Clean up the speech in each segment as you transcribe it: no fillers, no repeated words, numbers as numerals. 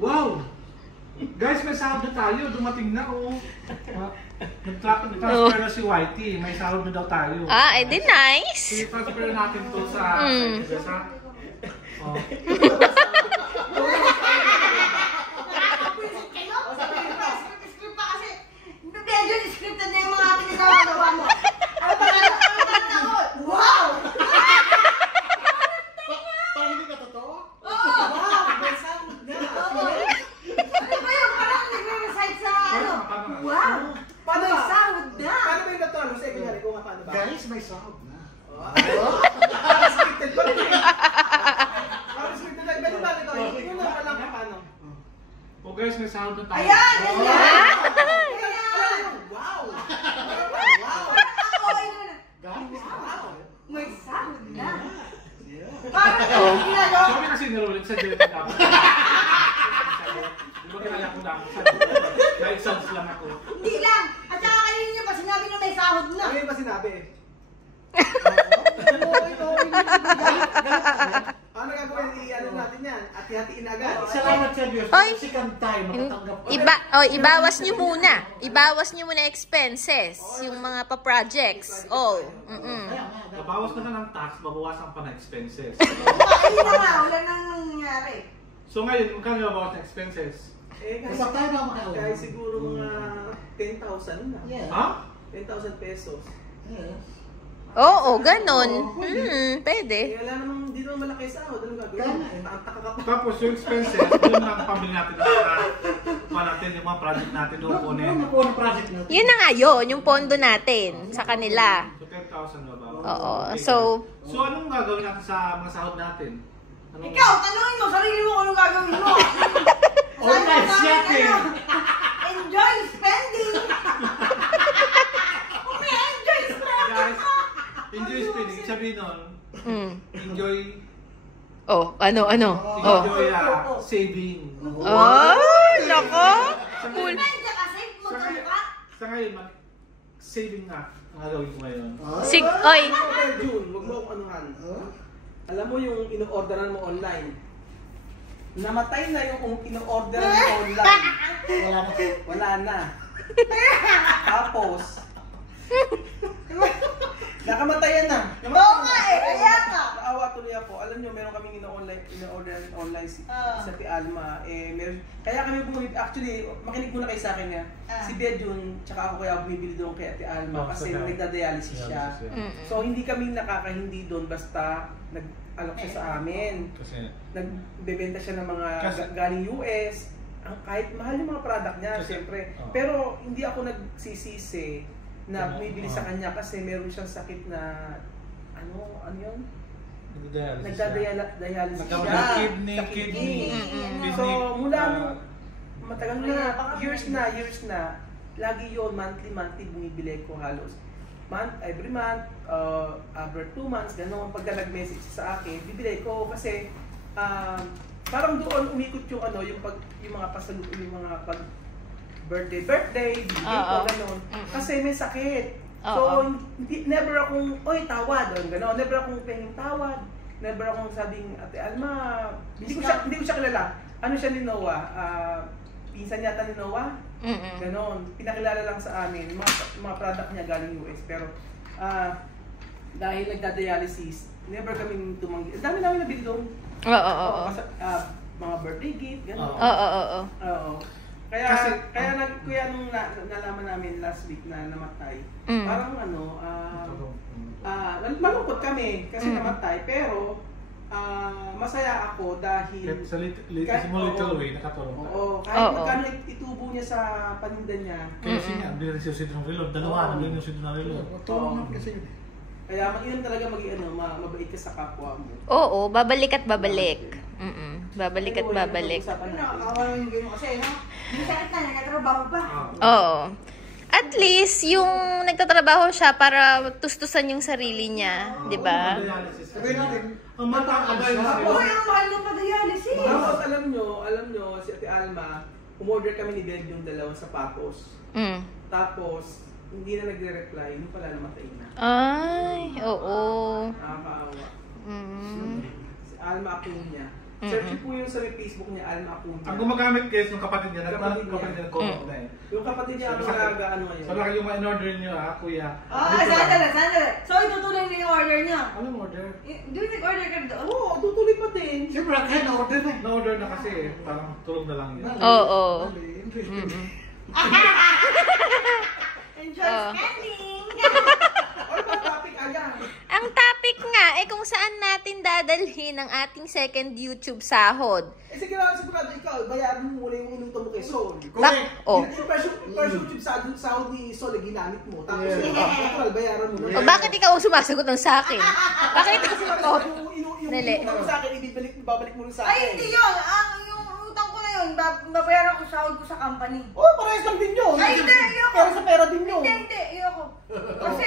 Wow! Guys, may sahod na tayo. Dumating na, oh. Nag-transfer na si Whitey. May sahod na daw tayo. Ah, edi nice. I-transfer na natin to sa Cyprus, ha? Oh. Scripted na yung mga pinagawa mo. Ano ba na? Wow! Parang hindi ka totoo? Oo! Wow! May sahod na. Ano ba yun? Parang nagre-recite sa ano? Wow! Paano May ba? sahod na! Paano ba yung natalo? Sa kunyari ko nga paano ba? Guys, may sahod na. Parang scripted pa rin eh. Parang scripted na. Pwede ba ito? Yung lang pa lang paano? Oh guys, may sahod na tayo. Ayan! Oh. Ayan! Wow! Wow! Parang ako ay naman. Guys, Wow! May sahod na. yeah. Parang yung ginagawa. Sabi kasi narulit sa Jelly dapat. Di ba kaya ko lang? Na-exams lang ako. Hindi lang. At saka kayo niyo pa sinabi na may sahod na. Ano yung ba sinabi? Ano gagawin? I-ano natin yan? At hatiin agad. Salamat sa Diyos. Oy. Second time, makatanggap ka. Ibawas niyo muna. Ibawas niyo muna expenses. Yung mga pa-projects. Oh. Babawas na ng tax, babawasan pa ng expenses. Kumain na nga. Wala nang nangyari. So ngayon, magkano babawas ng expenses? Eh, Basta tayo na makauwi. Kaya siguro mga 10,000 na. Yeah. Ha? 10,000 pesos. Yes. Oo, ganon. Pwede. Eh, wala namang, di naman malaki sahod. Anong gagawin? Ang taka ka pa. Tapos yung expenses, yun lang pambili natin yung mga project natin doon kunin. Ano po ang project natin? Yun na nga yun, yung pondo natin sa kanila. So 10,000 na ba? Oo. Okay. So, Anong gagawin natin sa mga sahod natin? Anong... Ikaw, tanungin mo. Sarili mo kung anong gagawin mo. All night shopping! Enjoy spending! Enjoy spending! Guys, enjoy spending. Sabihin nun, enjoy oh, ano? Oh. enjoy saving. Oh, nako. Cool. Spend ka kasi, magkamukha. Sa ngayon, saving nga ang gagawin ko ngayon. Oy. June, huwag mo akong anuhan. Alam mo yung ino-orderan mo online. Namatay na yung ino-orderan mo online. Wala na. Tapos, nakamatayan na. Oo nga eh, kaya nga. Naawa tuloy ako. Alam nyo, meron kaming ino-order online sa Alma. Kaya kami bumibili. Actually, makinig muna kayo sa akin nga. Si Bedjun, tsaka ako kaya bumibili doon kay Ate Alma kasi nagda-dialysis siya. So, hindi kami nakakahindi doon basta nag-alok siya sa amin. Kasi Nagbebenta siya ng mga galing US. Kahit mahal yung mga product niya, siyempre. Pero hindi ako nagsisisi na bumibili sa kanya kasi meron siyang sakit na ano yun? Nagda-dialysis siya. Kidney. So, mula nung matagal na, years na, lagi yun, monthly bumibili ko halos. Every month, after 2 months, gano'n, pagka nag-message sa akin, bibili ko kasi parang doon umikot yung yung mga pasalubong, yung mga birthday, bibigyan ko, gano'n. Kasi may sakit. So, never akong, tawad, gano'n. Never akong penging tawad. Never akong sabing, Ate Alma, hindi ko siya kilala. Ano siya ni Noah? Pinsan yata ni Noah? Ganon. Pinakilala lang sa amin. Mga product niya galing US. Pero, dahil nagda-dialysis, never kami tumanggi. Ang dami namin nabili doon. Oo. Mga birthday gift, gano'n. Oo. Kaya nung nalaman namin last week na namatay, parang malungkot kami kasi namatay, pero masaya ako dahil sa little way, nakatulong tayo. Oo, kahit magkano itubo niya sa paninda niya. Kasi nga, bili rin siya ng relo. Dalawa, bili rin siya ng relo. Tulong kasi yun. Kaya mag-inom talaga mabait ka sa kapwa mo. Oo, babalik at babalik. Babalik at babalik. Nakakawalan yung ganyan kasi, no? Hindi sakit na, nagkatrabaho pa. Oo. At least, yung nagtatrabaho siya para tustusan yung sarili niya, di ba? Sabihin natin, ang matangkad siya. Oo, yung mahal ng pag-dialysis. Tapos alam nyo, si Ate Alma, umorder kami ni Bed yung dalawang sapatos. Tapos, hindi na nagre-reply, yung pala namatay na. Ay, oo. Nakakaawa. Si Alma ako niya. Search niyo po yung sa may Facebook niya, Alma Acuna. Ang gumagamit guys, yung kapatid niya, Kapatid niya. kapatid niya nag-comment na eh. Yung kapatid niya ang Sa- nag-ano ngayon. So laki yung ma-in-order niyo kuya. Sandali. So, itutuloy niyo yung order niya. Anong order? Di ba nag-order ka doon? Oo, tutuloy pa din. Siyempre, kaya na-order na eh. Na-order na kasi eh. Parang tulog na lang yun. Oo. Bali, interesting. Enjoy Oh. spending! Ano ba topic agad? Ang topic nga ay kung saan natin dadalhin ang ating second YouTube sahod. Sigurado ikaw, bayaran mo muna yung inuto mo kay Sol. Correct. Oh. Yung first YouTube sahod ni Sol, ginamit mo. Tapos Yeah. yung natural, bayaran mo na. O bakit ikaw ang sumasagot ng sa akin? Bakit? Oh. Yung Dali. utang mo sa akin, babalik mo rin sa akin. Ay, hindi yun! Yung utang ko na yun, babayaran ko sahod ko sa company. Oh, parehas lang din yun. Ay, hindi, ayoko. Pero sa pera din yun. Hindi, ayoko. Kasi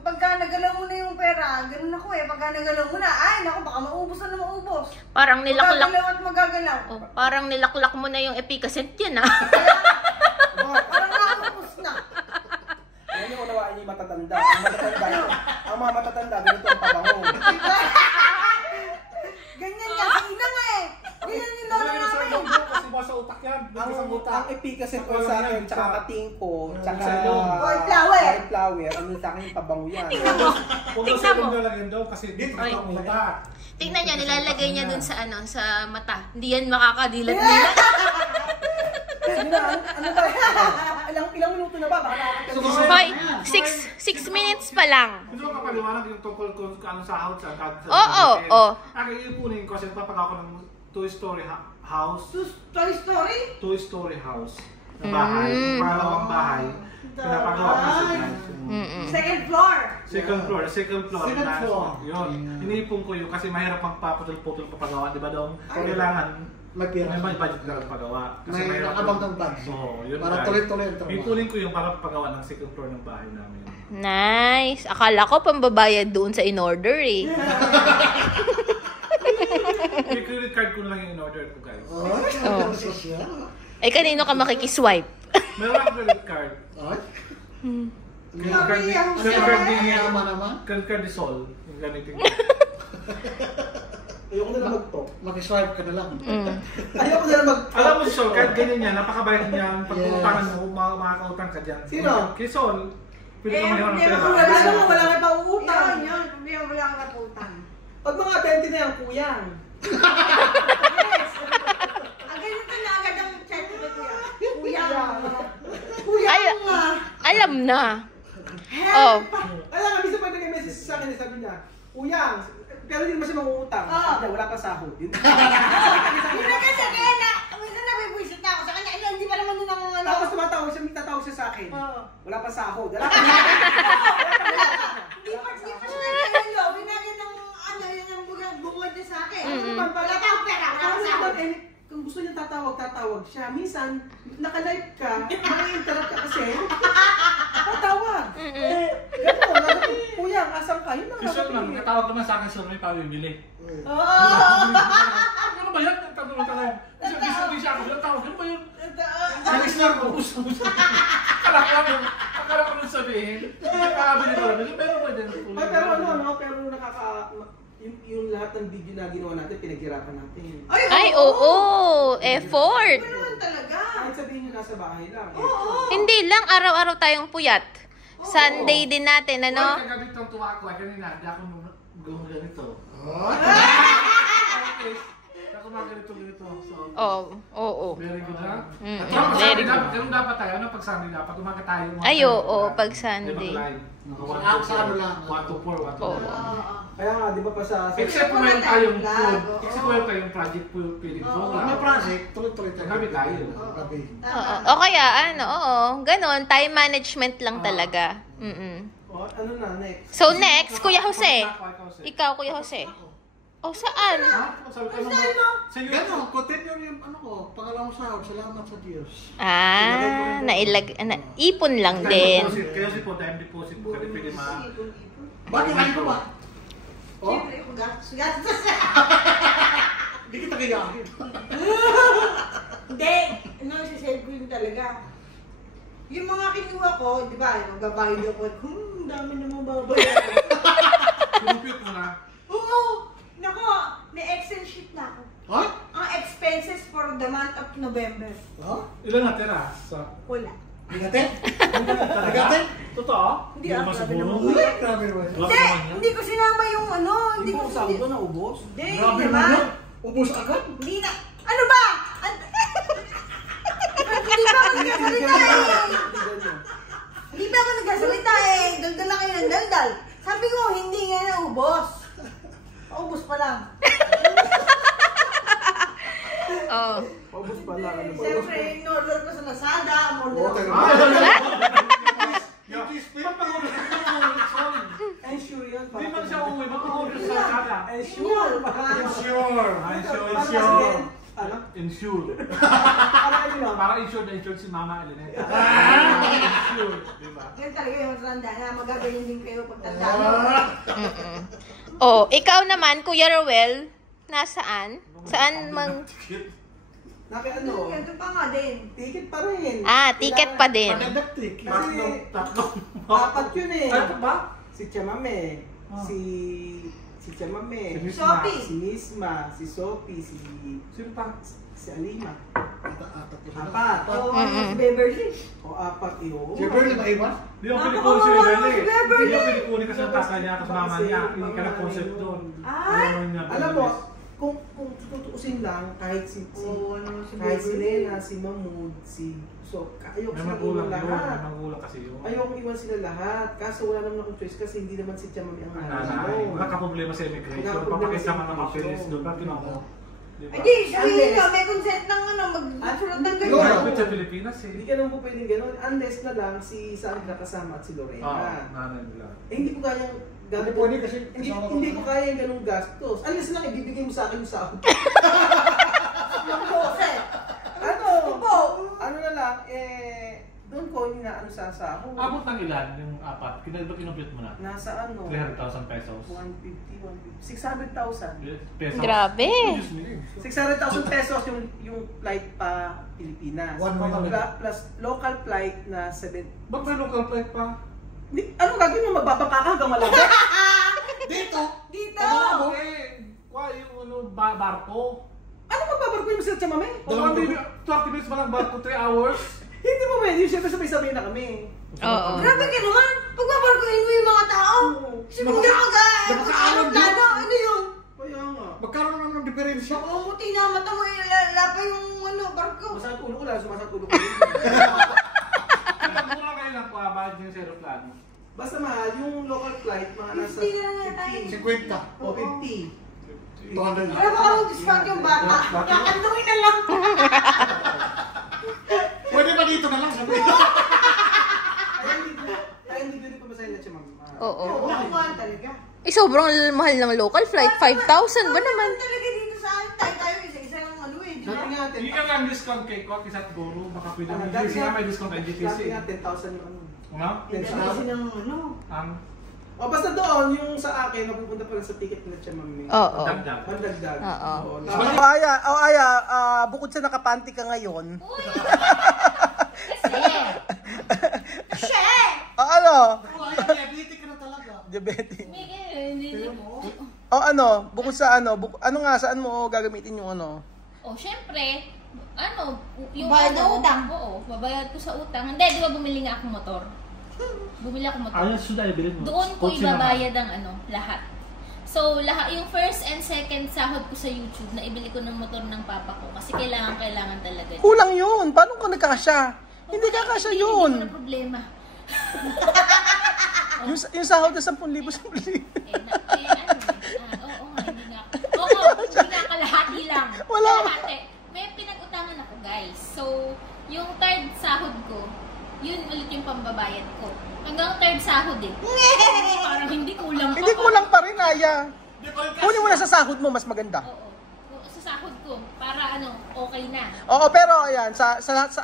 pagka nagalaw mo na yung pera, ganun ako eh. Pagka nagalaw mo na, ay, naku, baka maubos na maubos. Parang nilaklak. Magagalaw at magagalaw. Oh, parang nilaklak mo na yung epicacent yan ah. Parang nakakapos na. Ayan yung unawaan niyo yung matatanda. Ang mga matatanda, ganito ang pabango. Ganyan yan, ina nga eh. Ganyan yung lolo namin. Kasi bukas sa utak yan. Bukas sa utak. Ang efficacy ko sa akin, tsaka katingko, tsaka Sa ilong. flower, ano sa akin yung pabango yan. Huwag mo sa ilong na lang yun daw kasi dito Ay. ang utak. Tingnan niya, nilalagay niya dun sa sa mata. Hindi yan makakadilat nila. Ano ba? Ilang minuto na ba? Baka nakakatagal. Hoy, 6 minutes pa lang. Gusto ko kapaliwanag yung tungkol kung ano sahod sa Oo. Akin ipunin ko kasi papagawa ko ng two-story house. Toy Story? Two-story house na bahay. Pangalawang bahay. Pinapagawa ko sa guys. Second floor. Second floor. Second na- floor. Yun. Iniipon ko yun kasi mahirap magpaputol-putol papagawa. Di ba daw? Kailangan May pira. may budget ka lang pagawa. May mahirap nakabang yun. ng budget. So, yun Para guys. tuloy-tuloy ang trabaho. Ipunin ko yung para pagawa ng second floor ng bahay namin. Nice. Akala ko pambabayad doon sa in-order eh. Yung credit card ko na lang yung in-order ko guys. Oh, social. Ay, kanino ka makikiswipe? Meron akong credit card. Ay, Credit card ni naman. Credit card ni Sol. Yung gamitin ko. Ayoko na lang mag-talk. Mag-swipe ka na lang. Ayoko na lang mag-talk. Alam mo si Sol, kahit ganyan yan, napakabait niyan. Pag utangan mo, makakautang ka dyan. Sino? Kay Sol. Pwede ka mahiwan ng pera. Wala naman, wala kang pauutang. Yun. Problema, wala kang naputang. Pag mga 20 na yan, kuyang. Yes. Ang ganito na agad ang chat ko kuya. Kuya. Ay, alam na. Oh. Alam nga, minsan pag nag-message sa akin, sabi niya, kuyang, pero hindi naman siya mangungutang. Oo. Sabi niya, wala kang sahod. Yun. Yun na kasi kaya na, minsan nabibwisit na ako sa kanya. Ayun, hindi pa naman yun ang ano. Tapos tumatawag siya, tatawag siya sa akin. Oo. Wala pa sahod. Wala pa sahod. Hindi pa siya nagkakalo. Binagyan ng ano, yun ang bungod niya sa akin. Wala tayong pera, wala Ano tayong naman, sahod. kung gusto niya tatawag siya. Minsan, naka-live ka, maka-interrupt ka kasi, tatawag. Gano'n, kuya, asan ka? Yun lang Si Sol lang, katawag naman sa akin, Sol, may pabibili. Oo. Ano ba yan? Tatawag ka lang. Hindi siya ako, tawag. Ano ba yun? Alis na ako. Akala ko nung sabihin. Nakakabili ko lang. Pero pwede. Ay, pero pero yung lahat ng video na ginawa natin, pinaghirapan natin. Ay, oo. Effort. Ano naman talaga? Kahit sabihin nyo nasa bahay lang. Oo. Hindi lang araw-araw tayong puyat. Sunday din natin, ano? Kaya ganito ang tuwa ko. Kanina, hindi ako gumaganito. Ako ganito. So, Oo. very good ha? Very good. Ganun dapat tayo. Ano pag Sunday dapat? Umaga tayo. Ay, oo, pag Sunday. Sa ano lang. 1 to 4, 1 to 4. Kaya nga, di ba pa sa... Except kung meron tayong food. Except kung meron tayong project food feeding Pag may program. project, tuloy-tuloy tayo. Gabi tayo. Gabi. Oo. O kaya, oo. Ganon, time management lang talaga. Ano na, next? So next, Kuya Jose. Ikaw, Kuya Jose. O, saan? Ha? Sabi ko naman. Sa Gano'n, continue yung ano ko, pangalawang sahod, salamat sa Diyos. Ipon lang din. Kaya si po, time deposit po. Kasi pwede Bakit ano ko ba? Oh, Siyempre, yung gastos. hindi kita kayahin. Hindi. Sisave ko yun talaga. Yung mga kinuha ko, di ba, magbabayad ako. Ang dami naman babayaran. Pinupit mo na. Oo! Nako, may Excel sheet na ako. Ha? Ang expenses for the month of November. Ha? Ilan natira? Sa... Wala. Bigatin? Bigatin? Totoo? Hindi, naman grabe siguro. naman. Uy, grabe naman. Grabe Hindi, naman yan. hindi ko sinama yung ano, hindi ko sahod ko na ubos. Hindi, Grabe di ba? naman yan. Ubus agad? Hindi na. Ano ba? Hindi ba ako nagsasalita eh? Hindi ba ako nagsasalita eh? Daldal na kayo ng daldal. Sabi ko, hindi nga naubos. Ubos pa lang. Oh. Ubos pala. Siyempre, in-order ko sa Lazada, in-order ko Oh, sa... Ensure yun. Hindi man siya umuwi, mag-order sa kala. Ensure. Ensure. Ano? Ensure. Para ano yun? Para insured na insured si Mama Elineta. Ensure. Diba? Yan talaga yung matanda na magaganyan din kayo pagtanda mo. Oh, ikaw naman, Kuya Rowel, nasaan? Saan mang... Naki ano? Ito pa nga din. Ticket pa rin. Ticket pa din. Pagdagtik. Tatlong. Apat yun eh. Ay, ito ba? Si Chamame, si Chamame, Si Sophie. si Misma, si Sophie, Sino pa? si Alima. Apat ko sila. Apat. O, si Beverly. O apat yun. Si Beverly ba iba? Hindi ako pinikuli si Rebelde. Si Beverly. Hindi ako pinikuli kasi ang tatay niya at mama niya. Hindi ka na-concept doon. Ay! Alam mo, kung tutuusin lang, kahit si Oo, ano, si kahit si Beverly. Lena, si Mahmood, ayoko May sila magulang iwan doon. May lahat. magulang kasi yun. Ayoko iwan sila lahat. Kaso wala naman akong choice kasi hindi naman si Chamame ang Ang nanay nanay. mo. Nakaproblema sa immigration. Nakaproblema Papakita sa man ng papeles immigration. doon. Bakit mo? Diba? Ay, di, sabihin Unless- nyo, may consent ng ano, magsulat ng Lola. ganyan. Kahit sa Pilipinas eh. Hindi ka naman po pwedeng gano'n unless na lang si Sandra kasama at si Lorena. Nanay nila. Hindi ko kayang Hindi pwede kasi hindi ko kaya yung ganung gastos. Unless lang ibibigay mo sa akin yung sahod. Yung pose. Ano? Tipo. Ano na lang, doon ko inaano sa sahod. Abot ng ilan yung apat? Kinobit mo na? Nasa ano? 300,000 pesos. 150, 600,000. Pesos. Grabe. Diyos mo yun. 600,000 pesos yung flight pa Pilipinas. One way. Plus local flight na 7. Ba't may local flight pa? Ano gagawin mo? Magbabangka ka hanggang Malabon? Dito! Dito. Ano? Why yung barko? Ano magbabarkuin mo sila sa mami? O 20 minutes pa lang barko, 3 hours? Hindi mo pwede. Siyempre sabay-sabay na kami. Oo. Grabe ka naman. Pagbabarkuhin mo yung mga tao. Simula ka mag-aeroplano. Ano yun? Kaya nga. Magkaroon naman ng diferensya. Umuti na mata mo yung lapa yung ano, barko. Masakit ulo ko lang. Sumasakit ulo ko. Mura kayo lang pa, bakit yung aeroplano? Basta mahal, yung local flight, mga nasa 50 na lang tayo. 50. o 50. 200 na. Alam mo kung discount yung bata. Kakanduin na lang. Pwede ba dito na lang? Sabi. Kaya hindi ko rin pamasahin na siya, ma'am. Oo. Oo, mahal talaga. Sobrang mahal ng local flight. 5,000 ba naman? Talaga dito sa akin. Tayo isa-isa ng ano eh. Di ba? Dati nga, Hindi ka nga discount kay Kwak, isa't guru, baka pwede mo. dati GTC nga may discount kay GTC. Dati nga, 10,000 yung ano. Ano? Hindi kasi ng ano. Ang O basta doon, yung sa akin, napupunta pa lang sa ticket nila siya, ma'am. Oo. dagdag. Mandagdag. Oo. Aya, bukod sa nakapanty ka ngayon. Kasi! Ano? Ay, diabetic ka na talaga. Diabetic. Hindi mo. O ano, bukod sa ano, ano nga, saan mo gagamitin yung ano? Oh, syempre, ano, yung Bayad ng utang. Oo, babayad ko sa utang. Hindi, di ba bumili nga akong motor? Bumili akong motor. Ayun, sudah ibilin mo. Doon ko ibabayad ang ano, lahat. So, lahat, yung first and second sahod ko sa YouTube, na ibili ko ng motor ng papa ko. Kasi kailangan talaga. Kulang yun. Paano kung nagkasya? Hindi kakasya yun. Hindi ko na problema. Yung sahod na 10,000. Oo nga, hindi nga. Oo, hindi nga kalahati lang. Wala. Kalahati. May pinag-utangan ako, guys. So, yung third sahod ko, yun ulit yung pambabayad ko. Hanggang third sahod eh. Parang hindi kulang pa. Hindi kulang pa rin, Aya. Di ba yung Kunin mo na sa sahod mo, mas maganda. Oo. Sa sahod ko, para ano, okay na. Oo, pero ayan, sa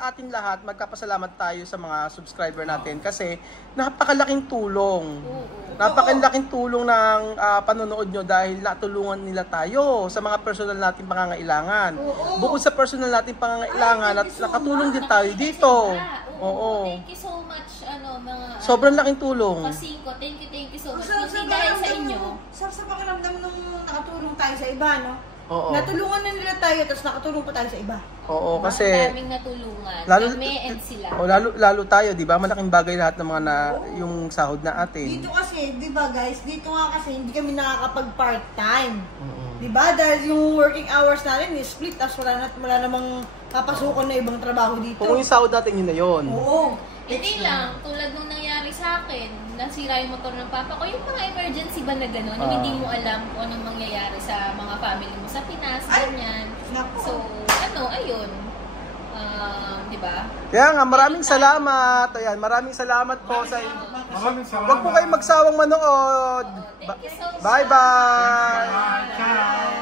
ating lahat, magkapasalamat tayo sa mga subscriber natin kasi napakalaking tulong. Oo. Napakalaking tulong ng panonood nyo dahil natulungan nila tayo sa mga personal nating pangangailangan. Bukod sa personal nating pangangailangan, at nakatulong din tayo dito. Oo. Thank you so much, mga... Sobrang laking tulong. Pasingko, thank you so much. Sa Kasi dahil sa inyo, sa pakiramdam nung nakatulong tayo sa iba, no? Oo. Natulungan na nila tayo, tapos nakatulong pa tayo sa iba. Oo, kasi Ang daming natulungan. Kami and sila. lalo tayo, 'di ba? Malaking bagay lahat ng mga yung sahod na atin. Dito kasi, di ba guys, dito nga kasi hindi kami nakakapag part-time. Di ba? Dahil yung working hours natin is split, tapos wala namang papasukan na ibang trabaho dito. Kung yung sahod natin, yun na yun. Oo. Hindi lang, tulad nung nangyari sa akin, nasira yung motor ng papa ko, yung mga emergency ba na gano'n, yung hindi mo alam kung anong mangyayari sa mga family mo sa Pinas, ganyan. So, ayun. Di ba? Kaya nga, maraming salamat. Ayan, maraming salamat po sa inyo. Maraming salamat. Huwag po kayong magsawang manood. Thank you so much. Bye-bye! Ciao.